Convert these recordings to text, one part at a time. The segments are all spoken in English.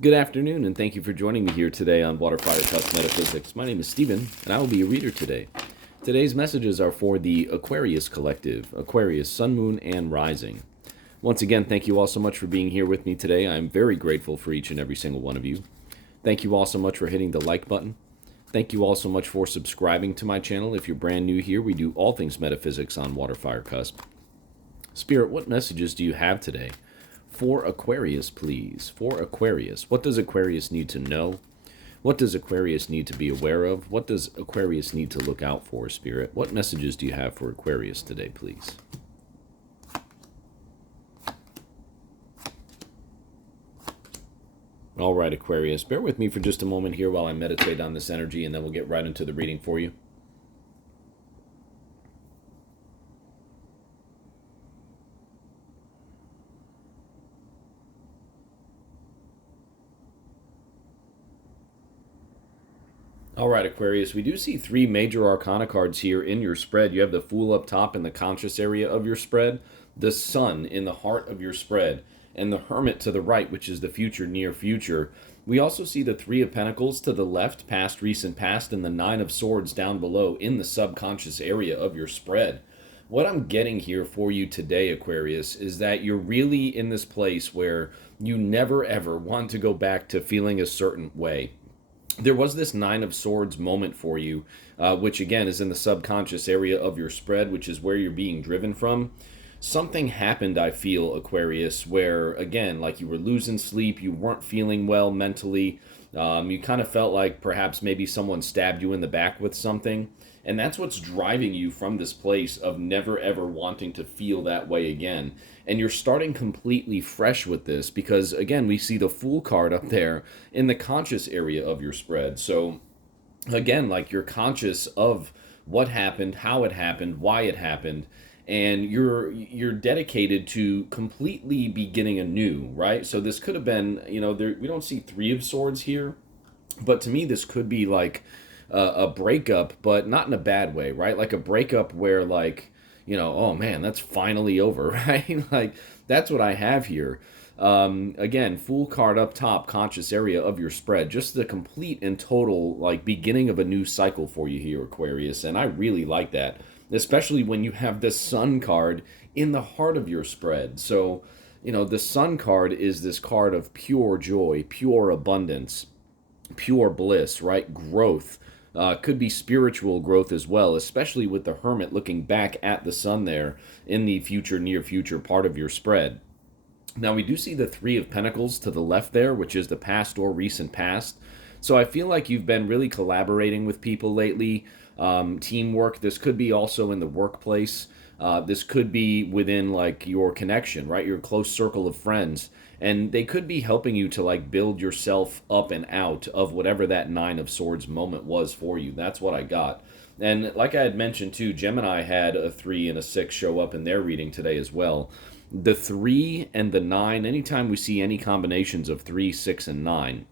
Good afternoon, and thank you for joining me here today on WaterFireCusp Metaphysics. My name is Stephen, and I will be your reader today. Today's messages are for the Aquarius Collective, Aquarius, Sun, Moon, and Rising. Once again, thank you all so much for being here with me today. I'm very grateful for each and every single one of you. Thank you all so much for hitting the like button. Thank you all so much for subscribing to my channel. If you're brand new here, we do all things metaphysics on WaterFireCusp. Spirit, what messages do you have today? For Aquarius, please. For Aquarius. What does Aquarius need to know? What does Aquarius need to be aware of? What does Aquarius need to look out for, Spirit? What messages do you have for Aquarius today, please? All right, Aquarius. Bear with me for just a moment here while I meditate on this energy, and then we'll get right into the reading for you. All right, Aquarius, we do see three major arcana cards here in your spread. You have the Fool up top in the conscious area of your spread, the Sun in the heart of your spread, and the Hermit to the right, which is the future, near future. We also see the Three of Pentacles to the left, past, recent, past, and the Nine of Swords down below in the subconscious area of your spread. What I'm getting here for you today, Aquarius, is that you're really in this place where you never ever want to go back to feeling a certain way. There was this Nine of Swords moment for you, which again is in the subconscious area of your spread, which is where you're being driven from. Something happened, I feel, Aquarius, where, again, like you were losing sleep, you weren't feeling well mentally, you kind of felt like perhaps maybe someone stabbed you in the back with something, and that's what's driving you from this place of never ever wanting to feel that way again. And you're starting completely fresh with this because, again, we see the Fool card up there in the conscious area of your spread. So, again, like you're conscious of what happened, how it happened, why it happened, and you're dedicated to completely beginning anew, right? So this could have been, we don't see Three of Swords here, but to me this could be like a breakup, but not in a bad way, right? Like a breakup where, like, oh man, that's finally over, right? Like that's what I have here. Again, Fool card up top, conscious area of your spread, just the complete and total like beginning of a new cycle for you here, Aquarius, and I really like that, especially when you have the Sun card in the heart of your spread. So, the Sun card is this card of pure joy, pure abundance, pure bliss, right? Growth. Could be spiritual growth as well, especially with the Hermit looking back at the Sun there in the future, near future part of your spread. Now, we do see the Three of Pentacles to the left there, which is the past or recent past. So I feel like you've been really collaborating with people lately. Teamwork. This could be also in the workplace. This could be within like your connection, right? Your close circle of friends. And they could be helping you to like build yourself up and out of whatever that Nine of Swords moment was for you. That's what I got. And like I had mentioned too, Gemini had a 3 and a 6 show up in their reading today as well. The 3 and the 9, anytime we see any combinations of 3, 6, and 9,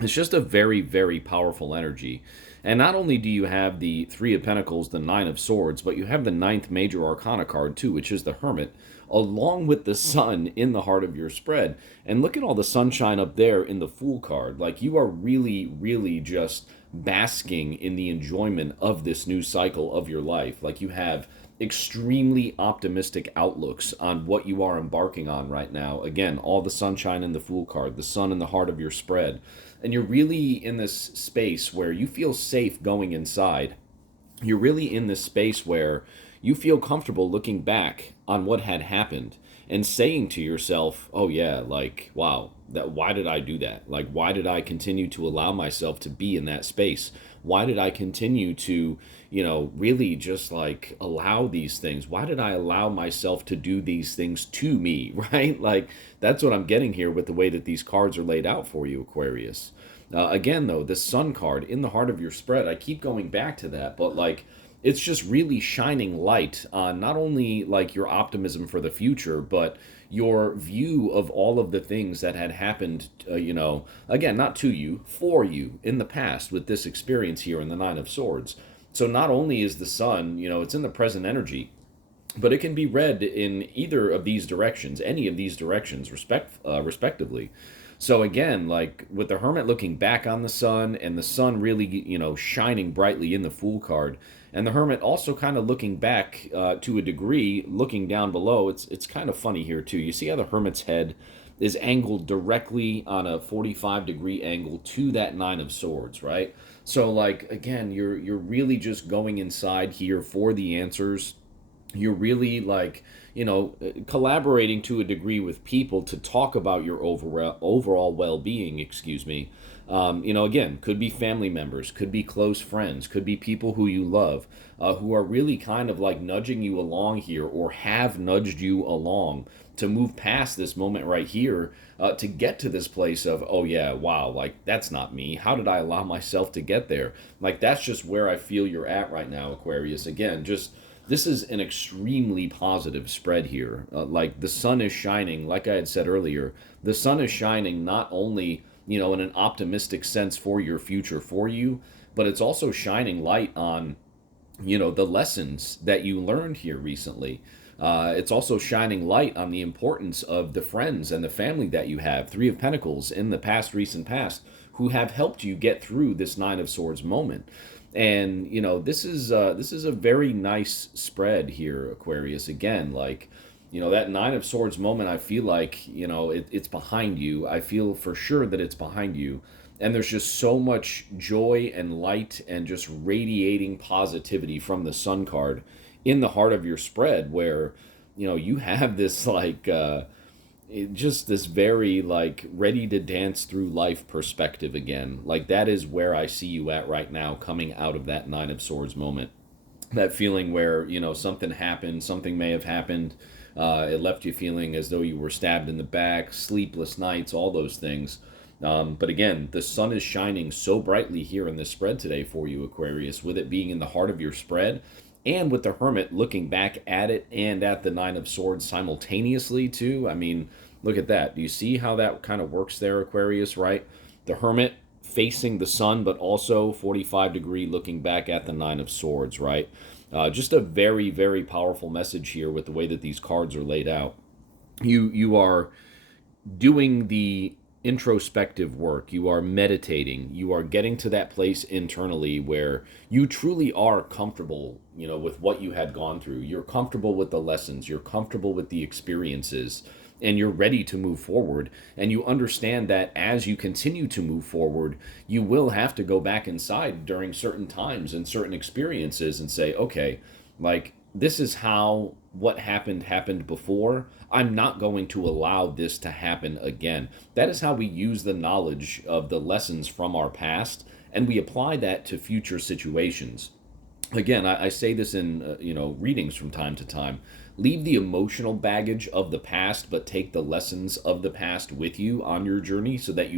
it's just a very, very powerful energy. And not only do you have the Three of Pentacles, the Nine of Swords, but you have the ninth major arcana card too, which is the Hermit, along with the Sun in the heart of your spread. And look at all the sunshine up there in the Fool card. Like you are really, really just basking in the enjoyment of this new cycle of your life. Like you have extremely optimistic outlooks on what you are embarking on right now. Again, all the sunshine in the Fool card, the Sun in the heart of your spread. And you're really in this space where you feel safe going inside. You're really in this space where you feel comfortable looking back on what had happened and saying to yourself, oh yeah, like, wow, why did I do that? Like, why did I continue to allow myself to be in that space? Why did I continue to, really just like allow these things? Why did I allow myself to do these things to me, right? Like, that's what I'm getting here with the way that these cards are laid out for you, Aquarius. Again, though, the Sun card in the heart of your spread, I keep going back to that, but like, it's just really shining light on not only like your optimism for the future, but your view of all of the things that had happened, again, not to you, for you in the past with this experience here in the Nine of Swords. So not only is the Sun, it's in the present energy, but it can be read in either of these directions, any of these directions, respectively. So again, like with the Hermit looking back on the Sun, and the Sun really, shining brightly in the Fool card, and the Hermit also kind of looking back to a degree, looking down below. It's kind of funny here too. You see how the Hermit's head is angled directly on a 45-degree angle to that Nine of Swords, right? So like again, you're really just going inside here for the answers. You're really like, collaborating to a degree with people to talk about your overall well-being, excuse me. Again, could be family members, could be close friends, could be people who you love, who are really kind of like nudging you along here, or have nudged you along to move past this moment right here, to get to this place of, oh yeah, wow, like that's not me. How did I allow myself to get there? Like that's just where I feel you're at right now, Aquarius. Again, just this is an extremely positive spread here. Like the sun is shining, like I had said earlier, the sun is shining not only, in an optimistic sense for your future for you, but it's also shining light on, the lessons that you learned here recently. It's also shining light on the importance of the friends and the family that you have, Three of Pentacles in the recent past, who have helped you get through this Nine of Swords moment. And this is a very nice spread here, Aquarius. Again, like, that Nine of Swords moment, I feel like, it's behind you. I feel for sure that it's behind you. And there's just so much joy and light and just radiating positivity from the Sun card in the heart of your spread, where, you have this like, just this very like ready to dance through life perspective again. Like that is where I see you at right now, coming out of that Nine of Swords moment. That feeling where, something happened, something may have happened. It left you feeling as though you were stabbed in the back, sleepless nights, all those things. But again, the sun is shining so brightly here in this spread today for you, Aquarius, with it being in the heart of your spread, and with the Hermit looking back at it and at the Nine of Swords simultaneously too. I mean, look at that. Do you see how that kind of works there, Aquarius, right? The Hermit facing the sun, but also 45-degree looking back at the Nine of Swords, right? Just a very, very powerful message here with the way that these cards are laid out. You are doing the introspective work, you are meditating, you are getting to that place internally where you truly are comfortable, with what you had gone through. You're comfortable with the lessons, you're comfortable with the experiences, and you're ready to move forward. And you understand that as you continue to move forward, you will have to go back inside during certain times and certain experiences and say, okay, like, this is how what happened before. I'm not going to allow this to happen again. That is how we use the knowledge of the lessons from our past, and we apply that to future situations. Again, I say this in readings from time to time. Leave the emotional baggage of the past, but take the lessons of the past with you on your journey, so that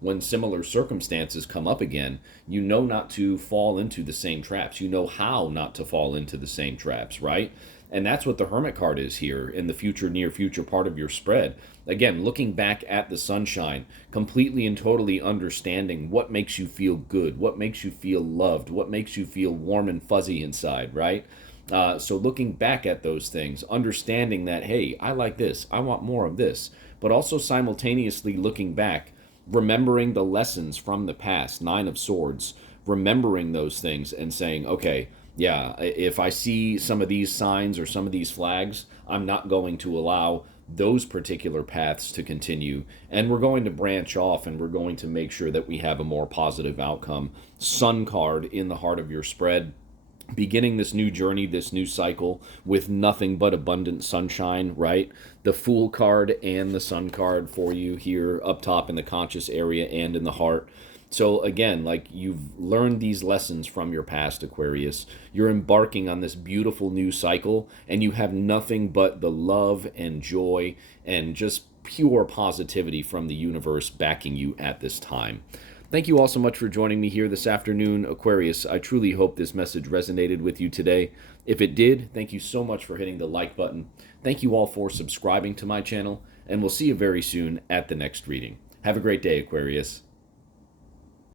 when similar circumstances come up again, you know not to fall into the same traps. You know how not to fall into the same traps, right? And that's what the Hermit card is here in the future, near future part of your spread. Again, looking back at the sunshine, completely and totally understanding what makes you feel good, what makes you feel loved, what makes you feel warm and fuzzy inside, right? So looking back at those things, understanding that, hey, I like this, I want more of this, but also simultaneously looking back, remembering the lessons from the past, Nine of Swords, remembering those things and saying, okay, yeah, if I see some of these signs or some of these flags, I'm not going to allow those particular paths to continue. And we're going to branch off, and we're going to make sure that we have a more positive outcome. Sun card in the heart of your spread, beginning this new journey, this new cycle with nothing but abundant sunshine, right? The Fool card and the Sun card for you here up top in the conscious area and in the heart. So again, like, you've learned these lessons from your past, Aquarius. You're embarking on this beautiful new cycle, and you have nothing but the love and joy and just pure positivity from the universe backing you at this time. Thank you all so much for joining me here this afternoon, Aquarius. I truly hope this message resonated with you today. If it did, thank you so much for hitting the like button. Thank you all for subscribing to my channel, and we'll see you very soon at the next reading. Have a great day, Aquarius.